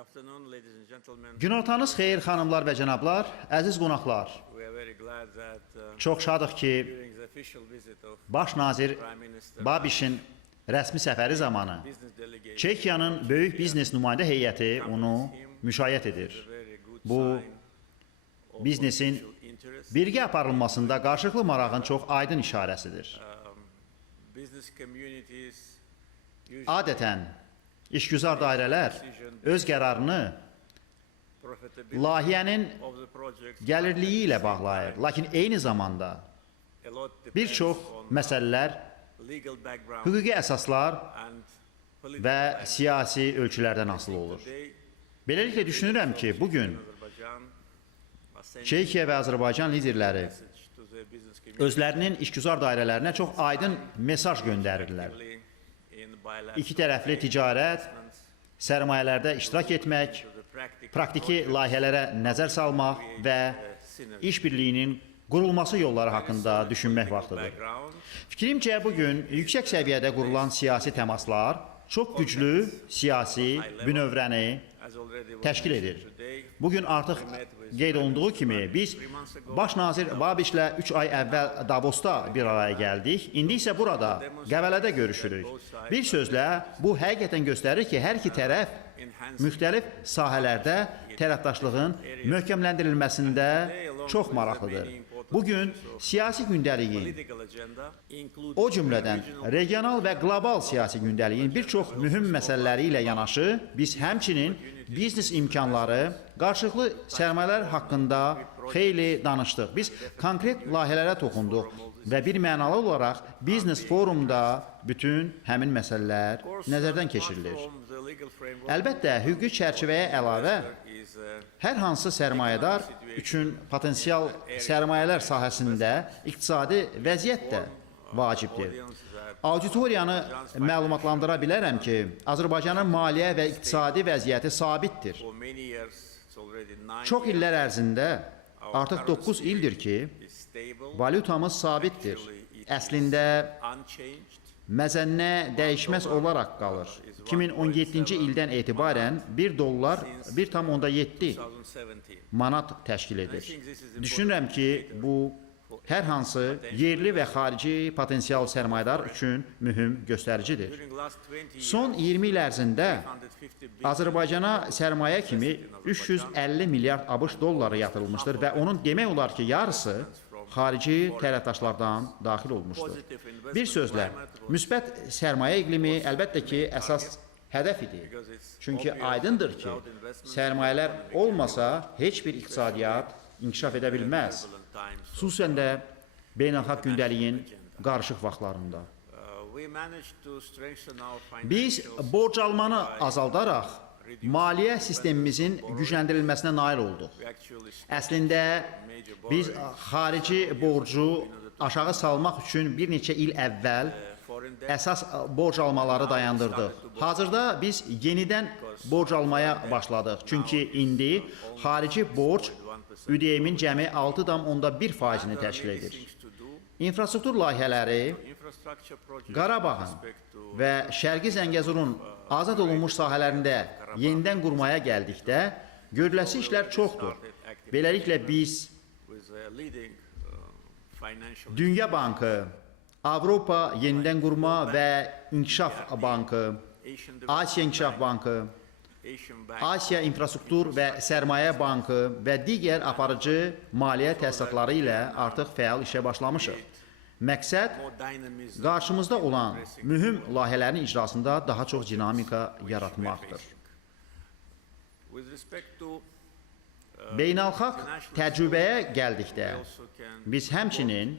afternoon, ladies and gentlemen. Günortanız xeyir xanımlar və cənablar, əziz qonaqlar. We are very glad that Çox şadıq ki, during the official visit of baş nazir Prime Minister Babişin rəsmi səfəri zamanı business delegation, Çekiyanın böyük biznes nümayəndə heyəti onu müşayiət edir. a very good Bu, sign of biznesin mutual interest. birgə aparılmasında qarşılıqlı marağın çox aydın işarəsidir. Business communities usually Adətən, işgüzar dairələr öz qərarını profitability layihənin of the projects gəlirliyi ilə bağlayır. Lakin eyni zamanda a lot bir depends çox on məsələlər legal background hüquqi əsaslar and political və background. siyasi ölçülərdən asılı olur. Today, Beləliklə düşünürəm ki, bugün Azerbaijan are sending Çekiya və Azərbaycan liderləri a message to the business community özlərinin işgüzar dairələrinə çox aydın mesaj göndərirlər. in bilateral İki tərəfli ticarət, investments, sərmayələrdə iştirak etmək, to the practical praktiki projects, layihələrə nəzər salmaq və synergy. işbirliyinin qurulması yolları haqqında düşünmək vaxtıdır. Background, Fikrimcə bugün yüksək səviyyədə qurulan siyasi təmaslar çox güclü siyasi bünövrəni as already was təşkil mentioned edir. today, Bugün artıq qeyd olunduğu kimi biz baş nazir Babişlə 3 ay əvvəl Davosda bir araya gəldik. İndi isə burada Qəbələdə görüşürük. Bir sözlə bu həqiqətən göstərir ki, hər iki tərəf müxtəlif sahələrdə tərəfdaşlığın möhkəmləndirilməsində çox maraqlıdır. Bugün siyasi gündəliyin, political agenda, including o cümlədən regional regional və qlobal siyasi gündəliyin bir çox mühüm məsələləri ilə yanaşı, biz həmçinin biznes imkanları, qarşılıqlı sərmayələr haqqında xeyli danışdıq. Biz konkret layihələrə toxunduq və bir mənalı olaraq biznes forumda bütün həmin məsələlər nəzərdən keçirilir. from the legal framework Əlbəttə, hüquqi çərçivəyə əlavə is hər hansı sərmayədar üçün potensial sərmayələr sahəsində iqtisadi vəziyyət də vacibdir. Auditoriyanı məlumatlandıra bilərəm ki, Azərbaycanın maliyyə və iqtisadi vəziyyəti sabitdir. for many years, it's already 9 Çox illər ərzində, artıq 9 ildir ki, is stable, valyutamız sabitdir. Əslində, unchanged. məzənnə dəyişməz olaraq qalır. 2017-ci ildən etibarən 1 dollar 1,7 2017. manat təşkil edir. Düşünürəm ki, bu hər hansı yerli və xarici potensial sərmayədar üçün mühüm göstəricidir. During last 20 years, Son 20 il ərzində 150 billion Azərbaycana sərmayə kimi 350 milyard ABŞ dolları yatırılmışdır və onun demək olar ki, yarısı xarici tərəfdaşlardan daxil olmuşdur. Bir sözlə, müsbət sərmayə iqlimi əlbəttə ki, əsas hədəf idi. Çünki aydındır ki, sərmayələr olmasa heç bir iqtisadiyyat inkişaf edə bilməz. Xüsusən də beynəlxalq gündəliyin qarışıq vaxtlarında. We managed to strengthen our Biz financial borc almanı azaldaraq maliyyə sistemimizin gücləndirilməsinə nail olduq. We actually Əslində major biz borrowing, xarici borcu aşağı salmaq üçün bir neçə il əvvəl foreign debt, əsas borc almaları dayandırdıq. Hazırda biz yenidən borc almaya başladıq. Çünki indi xarici borc ÜDM-in cəmi 6,1%-ni təşkil edir. things to do. İnfrastruktur layihələri Infrastructure projects Qarabağın və Şərqi Zəngəzurun azad olunmuş sahələrində yenidən qurmaya gəldikdə görüləsi işlər çoxdur. Beləliklə biz with leading financial Dünya Bankı, Avropa Yenidən Qurma və İnkişaf Bankı, Asian Asiya İnkişaf Bankı, Asian Bank Asiya İnfrastruktur və Sərmayə Bankı və digər aparıcı maliyyə təsisatları ilə artıq fəal işə başlamışıq. Məqsəd more dynamism. qarşımızda olan mühüm layihələrin icrasında daha çox dinamika yaratmaqdır. With respect to Beynəlxalq təcrübəyə gəldikdə also can biz həmçinin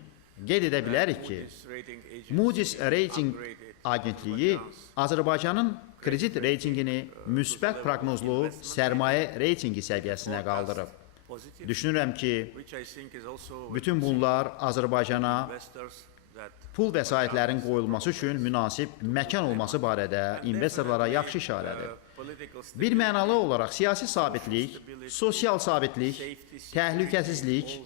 qeyd edə bilərik ki, Moody's rating agency Moody's Rating upgraded Agentliyi Azərbaycanın kredit reytingini müsbət proqnozlu sərmayə reytingi səviyyəsinə qaldırıb. positive, Düşünürəm ki, which I think is also bütün bunlar Azərbaycana investors that pul vəsaitlərin qoyulması üçün münasib məkan olması barədə investorlara yaxşı işarədir. political Bir mənalı olaraq siyasi sabitlik, sosial sabitlik, təhlükəsizlik,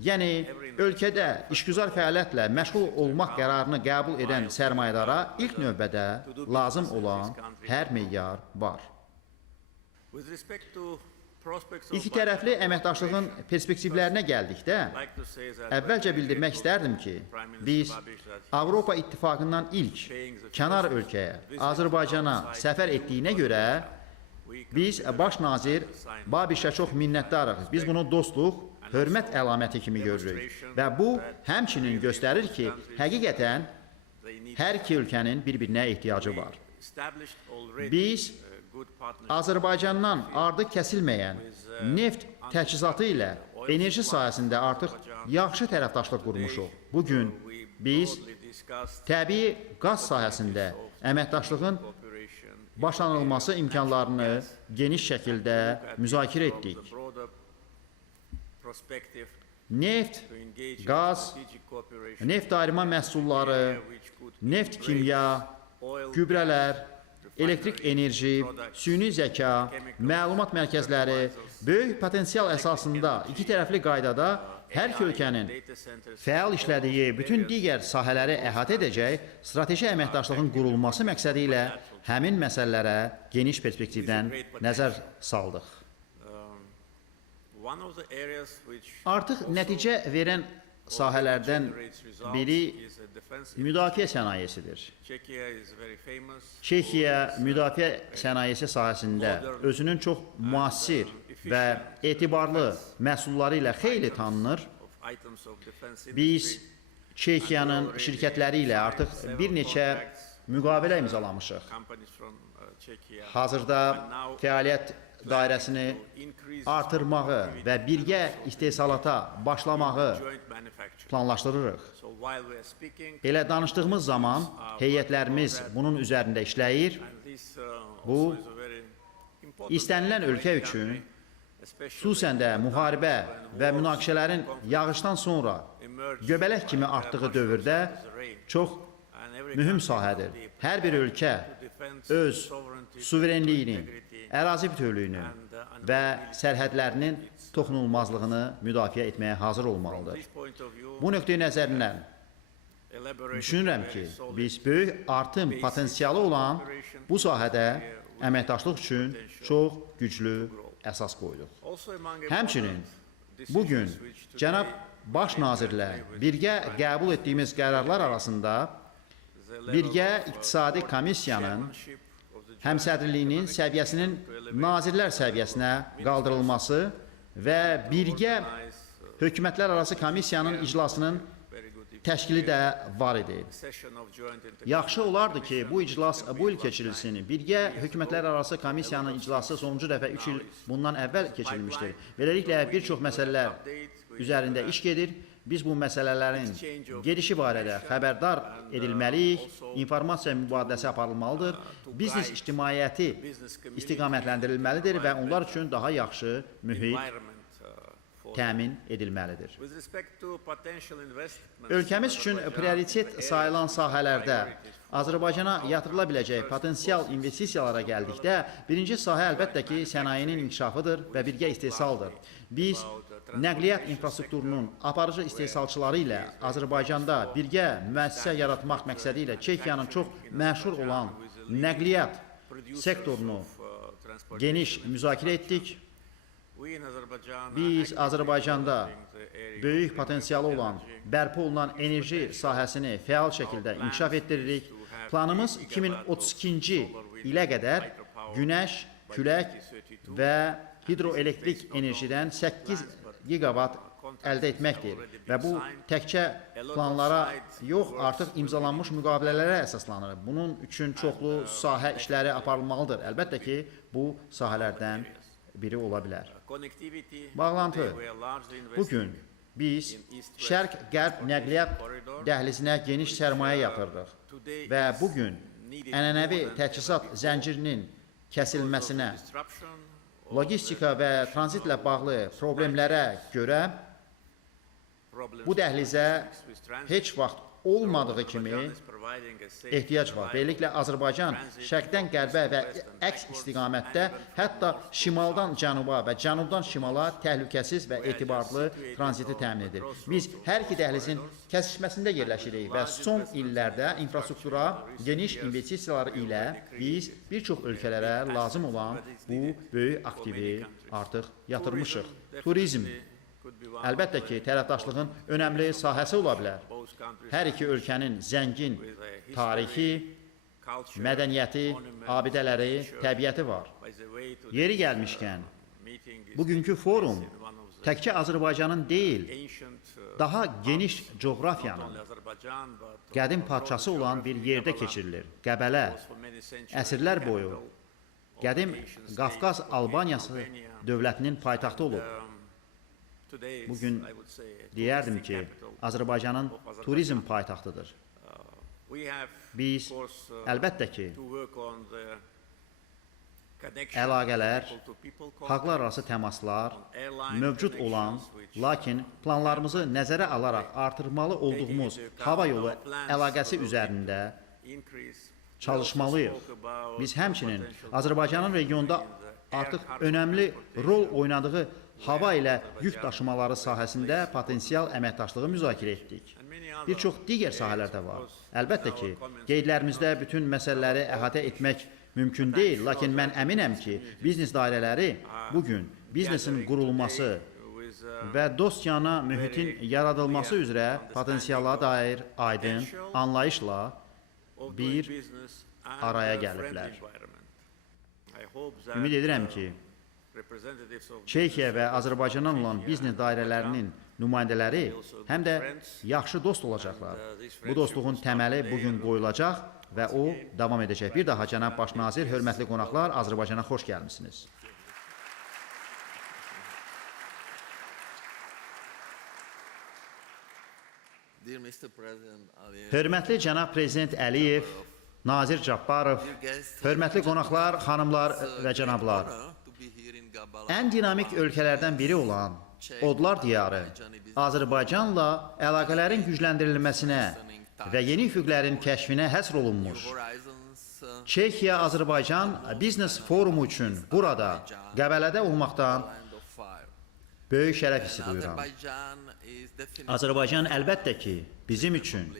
yəni ölkədə işgüzar fəaliyyətlə məşğul olmaq qərarını qəbul edən sərmayədara ilk növbədə lazım olan hər meyar var. With respect to prospects of İki tərəfli əməkdaşlığın perspektivlərinə gəldikdə, I'd like to say that əvvəlcə bildirmək istərdim ki, biz Avropa İttifaqından ilk kənar ölkəyə, Azərbaycana səfər etdiyinə görə, biz baş nazir Babişə çox minnətdarıq. Biz bunu dostluq, hörmət əlaməti kimi görürük. Və bu, həmçinin göstərir ki, həqiqətən hər iki ölkənin bir-birinə ehtiyacı var. Biz Azərbaycandan artıq kəsilməyən neft təchizatı ilə enerji sahəsində artıq yaxşı tərəfdaşlıq qurmuşuq. Bugün biz təbii qaz sahəsində əməkdaşlığın başlanılması imkanlarını geniş şəkildə müzakirə etdik. Neft, qaz, neft ayırma məhsulları, neft kimya, gübrələr, elektrik enerji, süni zəka, məlumat mərkəzləri böyük potensial əsasında iki tərəfli qaydada hər iki ölkənin fəal işlədiyi bütün digər sahələri əhatə edəcək strateji əməkdaşlığın qurulması məqsədi ilə həmin məsələlərə geniş perspektivdən nəzər saldıq. Artıq nəticə verən sahələrdən biri müdafiə sənayesidir. Çekiya müdafiə sənayesi sahəsində özünün çox müasir və etibarlı məhsulları ilə xeyli tanınır. Biz Çekiyanın şirkətləri ilə artıq bir neçə müqavilə imzalamışıq. Hazırda fəaliyyət dairəsini artırmağı və birgə istehsalata başlamağı planlaşdırırıq. Elə danışdığımız zaman heyətlərimiz bunun üzərində işləyir. Bu, istənilən ölkə üçün, xüsusən də müharibə və münaqişələrin yağışdan sonra göbələk kimi artdığı dövrdə çox mühüm sahədir. Hər bir ölkə öz suverenliyini, ərazi bütövlüyünü və sərhədlərinin toxunulmazlığını müdafiə etməyə hazır olmalıdır. Bu nöqteyi nəzərindən düşünürəm ki, biz böyük artım potensialı olan bu sahədə əməkdaşlıq üçün çox güclü əsas qoyduq. Həmçinin bugün cənab baş nazirlə birgə qəbul etdiyimiz qərarlar arasında birgə iqtisadi komissiyanın həmsədrliyinin səviyyəsinin nazirlər səviyyəsinə qaldırılması və birgə hökumətlər arası komissiyanın iclasının təşkili də var idi. Yaxşı olardı ki, bu iclas bu il keçirilsin. Birgə hökumətlər arası komissiyanın iclası sonuncu dəfə 3 il bundan əvvəl keçirilmişdir. Beləliklə, bir çox məsələlər üzərində iş gedir. Biz bu məsələlərin gedişi barədə xəbərdar edilməliyik, informasiya mübadiləsi aparılmalıdır, biznes ictimaiyyəti istiqamətləndirilməlidir və onlar üçün daha yaxşı mühit təmin edilməlidir. Ölkəmiz üçün prioritet sayılan sahələrdə Azərbaycana yatırıla biləcək potensial investisiyalara gəldikdə, birinci sahə əlbəttə ki, sənayenin inkişafıdır və birgə istehsaldır. Biz nəqliyyat infrastrukturunun aparıcı istehsalçıları ilə Azərbaycanda birgə müəssisə yaratmaq məqsədi ilə Çekiyanın çox məşhur olan nəqliyyat sektorunu geniş müzakirə etdik. Biz Azərbaycanda böyük potensialı olan, bərpa olunan enerji sahəsini fəal şəkildə inkişaf etdiririk. Planımız 2032-ci ilə qədər günəş, külək və hidroelektrik enerjidən 8 gigavat əldə etməkdir və bu təkcə planlara yox, artıq imzalanmış müqavilələrə əsaslanır. Bunun üçün çoxlu sahə işləri aparılmalıdır. Əlbəttə ki, bu sahələrdən biri ola bilər. Bağlantı. Bugün biz Şərq-Qərb nəqliyyat dəhlizinə geniş sərmayə yatırdıq və bugün ənənəvi təchizat zəncirinin kəsilməsinə, logistika və tranzitlə bağlı problemlərə görə bu dəhlizə heç vaxt olmadığı kimi ehtiyac var. Beləliklə, Azərbaycan şərqdən qərbə və əks istiqamətdə, hətta şimaldan cənuba və cənubdan şimala təhlükəsiz və etibarlı tranziti təmin edir. Biz hər iki dəhlizin kəsişməsində yerləşirik və son illərdə infrastruktura geniş investisiyalar ilə biz bir çox ölkələrə lazım olan bu böyük aktivi artıq yatırmışıq. Turizm, əlbəttə ki, tərəfdaşlığın önəmli sahəsi ola bilər. Hər iki ölkənin zəngin tarixi, mədəniyyəti, abidələri, təbiəti var. Yeri gəlmişkən, bugünkü forum təkcə Azərbaycanın deyil, daha geniş coğrafiyanın qədim parçası olan bir yerdə keçirilir. Qəbələ, əsrlər boyu qədim Qafqaz Albaniyası dövlətinin paytaxtı olub. Bugün deyərdim ki, Azərbaycanın turizm paytaxtıdır. Biz əlbəttə ki, əlaqələr, xalqlar arası təmaslar mövcud olan, lakin planlarımızı nəzərə alaraq artırmalı olduğumuz hava yolu əlaqəsi üzərində çalışmalıyıq. Biz həmçinin Azərbaycanın regionda artıq önəmli rol oynadığı hava ilə yük daşımaları sahəsində potensial əməkdaşlığı müzakirə etdik. Bir çox digər sahələr də var. Əlbəttə ki, qeydlərimizdə bütün məsələləri əhatə etmək mümkün deyil, lakin mən əminəm ki, biznes dairələri bugün biznesin qurulması və dostyanə mühitin yaradılması üzrə potensiala dair aydın anlayışla bir araya gəliblər. Ümid edirəm ki, Çekiya və Azərbaycandan olan biznes dairələrinin nümayəndələri həm də yaxşı dost olacaqlar. Bu dostluğun təməli bugün qoyulacaq və o davam edəcək. Bir daha cənab baş nazir, hörmətli qonaqlar, Azərbaycana xoş gəlmisiniz. Hörmətli cənab prezident Əliyev, Nazir Cabbarov, hörmətli qonaqlar, xanımlar və cənablar. Ən dinamik ölkələrdən biri olan Odlar diyarı Azərbaycanla əlaqələrin gücləndirilməsinə və yeni üfüqlərin kəşfinə həsr olunmuş Çekiya-Azərbaycan Biznes Forumu üçün burada, Qəbələdə olmaqdan böyük şərəf hissi duyuram. Azərbaycan əlbəttə ki, bizim üçün,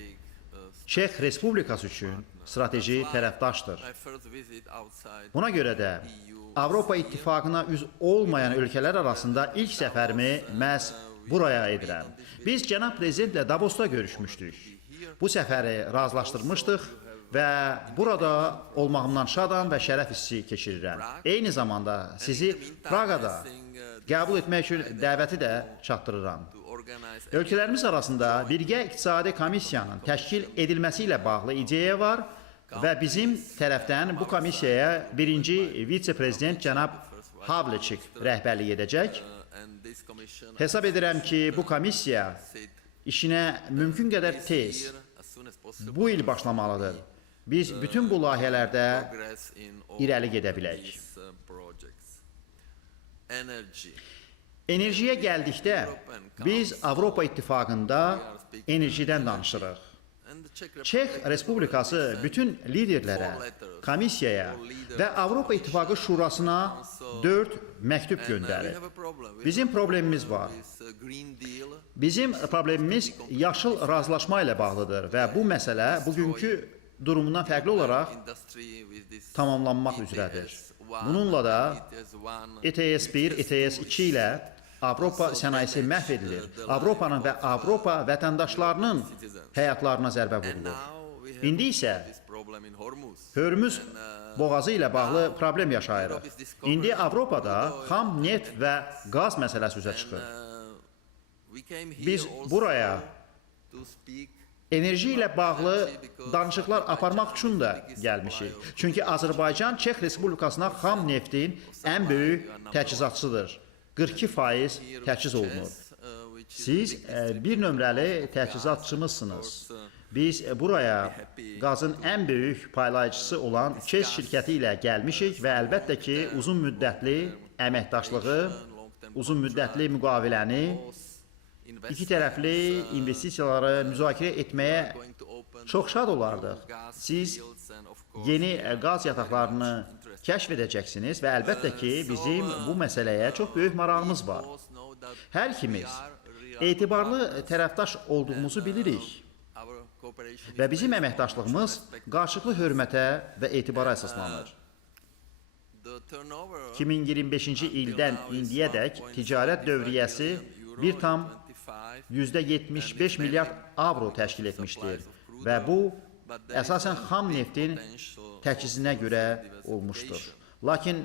Çex Respublikası üçün strateji tərəfdaşdır. Buna görə də Avropa İttifaqına üz olmayan ölkələr arasında ilk səfərimi məhz buraya edirəm. Biz cənab prezidentlə Davosda görüşmüşdük. Bu səfəri razılaşdırmışdıq və burada olmağımdan şadam və şərəf hissi keçirirəm. Eyni zamanda sizi Praqada qəbul etmək üçün dəvəti də çatdırıram. Ölkələrimiz arasında birgə iqtisadi komissiyanın təşkil edilməsi ilə bağlı ideya var və bizim tərəfdən bu komissiyaya birinci vitse-prezident cənab Havliçik rəhbərlik edəcək. Hesab edirəm ki, bu komissiya işinə mümkün qədər tez bu il başlamalıdır. Biz bütün bu layihələrdə irəli gedə bilək. Enerjiyə gəldikdə, biz Avropa İttifaqında enerjidən danışırıq. Çex Respublikası bütün liderlərə, komissiyaya və Avropa İttifaqı Şurasına 4 məktub göndərir. Bizim problemimiz var. Bizim problemimiz yaşıl razılaşma ilə bağlıdır və bu məsələ bugünkü durumundan fərqli olaraq tamamlanmaq üzrədir. Bununla da ETS 1, ETS 2 ilə Avropa sənayesi məhv edilir. Avropanın və Avropa vətəndaşlarının həyatlarına zərbə vurulur. İndi isə Hörmüz boğazı ilə bağlı problem yaşayırıq. İndi Avropada xam neft və qaz məsələsi üzə çıxır. Biz buraya enerji ilə bağlı danışıqlar aparmaq üçün də gəlmişik. Çünki Azərbaycan Çex Respublikasına xam neftin ən böyük təchizatçısıdır. 42% təchiz olunur. Siz bir nömrəli təchizatçımızsınız. Biz buraya qazın ən böyük paylayıcısı olan ÇEZ şirkəti ilə gəlmişik və əlbəttə ki, uzun müddətli əməkdaşlığı, uzun müddətli müqaviləni iki tərəfli investisiyaları müzakirə etməyə çox şad olardıq. Siz yeni qaz yataqlarını kəşf edəcəksiniz və əlbəttə ki, bizim bu məsələyə çox böyük marağımız var. Hər ikimiz etibarlı tərəfdaş olduğumuzu bilirik və bizim əməkdaşlığımız qarşılıqlı hörmətə və etibara əsaslanır. 2025-ci ildən indiyədək ticarət dövriyyəsi 1,75 milyard avro təşkil etmişdir və bu əsasən xam neftin təchizinə görə olmuşdur. Lakin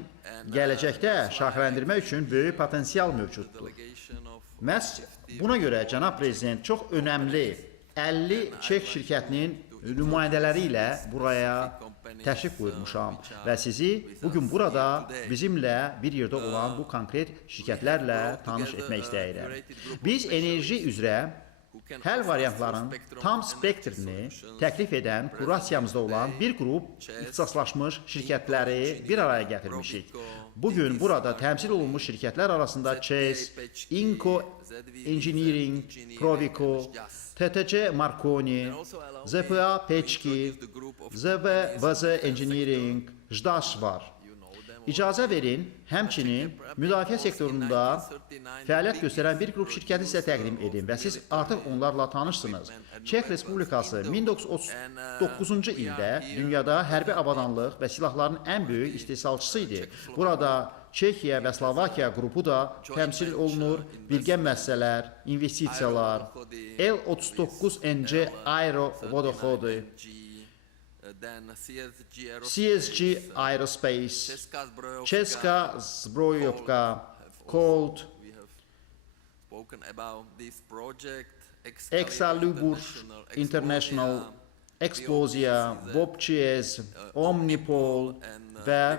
gələcəkdə şaxələndirmə üçün böyük potensial mövcuddur. Məhz buna görə cənab prezident çox önəmli 50 çek şirkətinin nümayəndələri ilə buraya təşrif buyurmuşam və sizi bugün burada bizimlə bir yerdə olan bu konkret şirkətlərlə tanış etmək istəyirəm. Biz enerji üzrə həll variantların tam spektrini təklif edən kurasiyamızda olan bir qrup ixtisaslaşmış şirkətləri bir araya gətirmişik. Bugün burada təmsil olunmuş şirkətlər arasında ÇEZ, Inco Engineering, Provico, TTC Marconi, ZPA Peçki, ZVZ Engineering, JDAŞ var. İcazə verin, həmçinin müdafiə sektorunda fəaliyyət göstərən bir qrup şirkəti sizə təqdim edin və siz artıq onlarla tanışsınız. Çek Respublikası 1939-cu ildə dünyada hərbi avadanlıq və silahların ən böyük istehsalçısı idi. Burada Çekiya və Slovakiya qrupu da təmsil olunur, birgə müəssisələr, investisiyalar, L-39NC Aero Vodochody, CSG Aerospace, Česká zbrojovka, Colt, Excalibur International, Explosia, Vobčiez, Omnipol və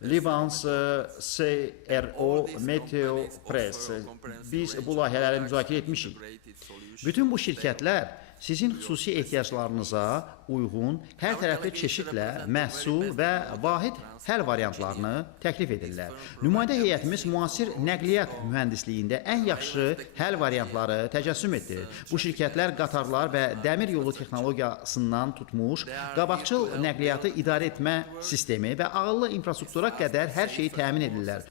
Livans CRO Meteo Press. Biz bu layihələri müzakirə etmişik. Bütün bu şirkətlər sizin xüsusi ehtiyaclarınıza uyğun hər tərəfli çeşidlə məhsul və vahid həll variantlarını təklif edirlər. Nümayəndə heyətimiz müasir nəqliyyat mühəndisliyində ən yaxşı həll variantları təcəssüm etdirir. Bu şirkətlər qatarlar və dəmir yolu texnologiyasından tutmuş, qabaqcıl nəqliyyatı idarə etmə sistemi və ağıllı infrastruktura qədər hər şeyi təmin edirlər.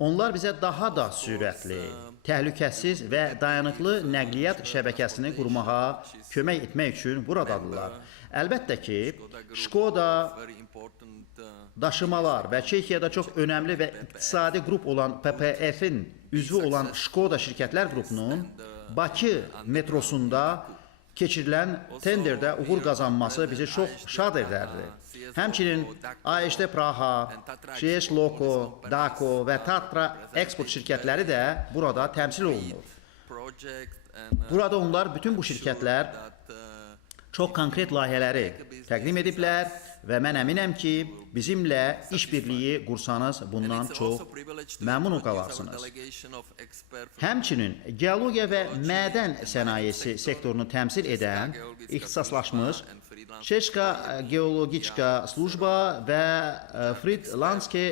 Onlar bizə daha da sürətli, təhlükəsiz və dayanıqlı nəqliyyat şəbəkəsini qurmağa kömək etmək üçün buradadırlar. Əlbəttə ki, Şkoda daşımalar və Çekiyada çox önəmli və iqtisadi qrup olan PPF-in üzvü olan Şkoda şirkətlər qrupunun Bakı metrosunda keçirilən tenderdə uğur qazanması bizi çox şad edərdi. Həmçinin AŞT Praha, ŞS Loko, Dako və Tatra eksport şirkətləri də burada təmsil olunur. Burada onlar bütün bu şirkətlər çox konkret layihələri təqdim ediblər və mən əminəm ki, bizimlə işbirliyi qursanız bundan çox məmnun qalarsınız. Həmçinin geologiya və mədən sənayesi sektorunu təmsil edən ixtisaslaşmış Çeşka Geologiçka Slujba və Fridlanske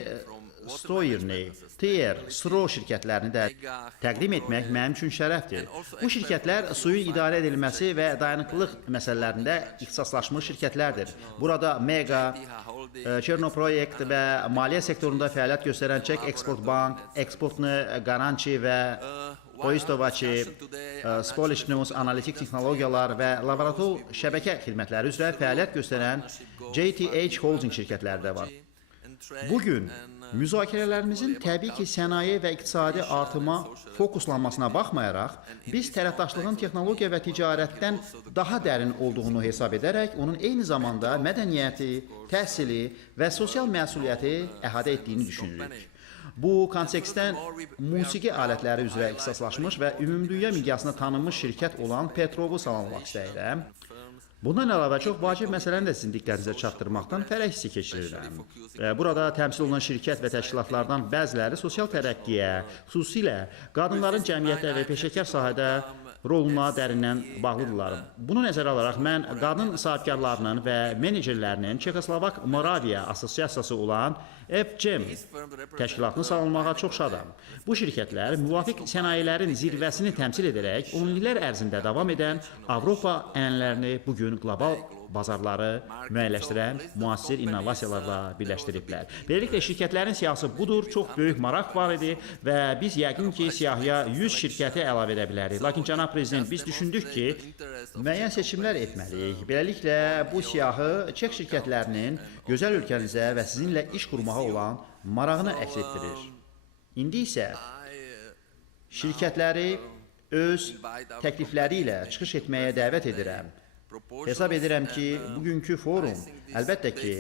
Stroyerni, TR, SRO şirkətlərini də təqdim etmək mənim üçün şərəfdir. Bu şirkətlər suyun idarə edilməsi və dayanıqlılıq məsələlərində ixtisaslaşmış şirkətlərdir. Burada Mega, Çernoproyekt və maliyyə sektorunda fəaliyyət göstərən Çek Export Bank, Eksportni Garanti və Poistovaçi, Spolishnews analitik texnologiyalar və laborator şəbəkə xidmətləri üzrə fəaliyyət göstərən JTH Holding şirkətləri də var. Bugün müzakirələrimizin təbii ki, sənaye və iqtisadi artıma fokuslanmasına baxmayaraq, biz tərəfdaşlığın texnologiya və ticarətdən daha dərin olduğunu hesab edərək, onun eyni zamanda mədəniyyəti, təhsili və sosial məsuliyyəti əhatə etdiyini düşünürük. Bu kontekstdən musiqi alətləri üzrə ixtisaslaşmış və ümumdünya miqyasında tanınmış şirkət olan Petrovu salamlamaq istəyirəm. Bundan əlavə çox vacib məsələni də sizin diqqətinizə çatdırmaqdan fərəh hissi keçirirəm. Burada təmsil olunan şirkət və təşkilatlardan bəziləri sosial tərəqqiyə, xüsusilə qadınların cəmiyyətdə və peşəkar sahədə roluna dərindən bağlıdırlar. Bunu nəzərə alaraq mən qadın sahibkarlarının və menecerlərinin Çekoslovak Moraviya Assosiasiyası olan FGEM təşkilatını salınmağa çox şadam. Bu şirkətlər müvafiq sənayelerin zirvəsini təmsil edərək 10 illər ərzində davam edən Avropa ənənələrini bugün qlobal bazarları müəyyənləşdirən müasir innovasiyalarla birləşdiriblər. Beləliklə, şirkətlərin siyahısı budur, çox böyük maraq var idi və biz yəqin ki, siyahıya 100 şirkəti əlavə edə bilərik. Lakin, cənab prezident, biz düşündük ki, müəyyən seçimlər etməliyik. Beləliklə, bu siyahı Çek şirkətlərinin gözəl ölkənizə və sizinlə iş qurmağa olan marağını əks etdirir. İndi isə şirkətləri öz təklifləri ilə çıxış etməyə dəvət edirəm. Hesab edirəm ki, bugünkü forum əlbəttə ki,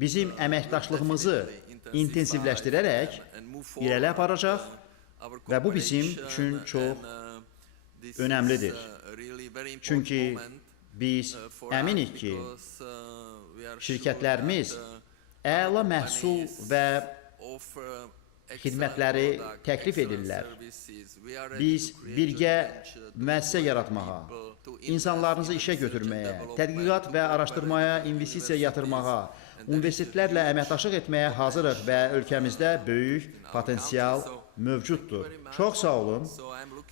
bizim əməkdaşlığımızı intensivləşdirərək irəli aparacaq və bu bizim üçün çox önəmlidir. Çünki biz əminik ki, şirkətlərimiz əla məhsul və xidmətləri təklif edirlər. Biz birgə müəssisə yaratmağa, insanlarınızı işə götürməyə, tədqiqat və araşdırmaya investisiya yatırmağa, universitetlərlə əməkdaşlıq etməyə hazırıq və ölkəmizdə böyük potensial mövcuddur. Çox sağ olun.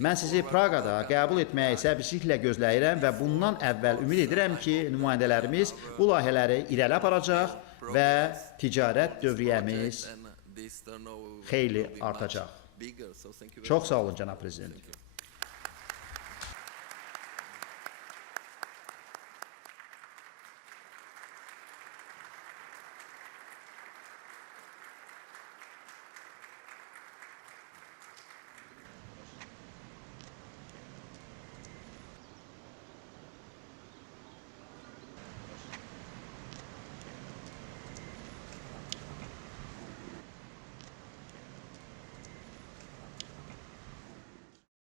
Mən sizi Praqada qəbul etməyə səbirsizliklə gözləyirəm və bundan əvvəl ümid edirəm ki, nümayəndələrimiz bu layihələri irəli aparacaq və ticarət dövriyyəmiz xeyli artacaq. Çox sağ olun, cənab prezident.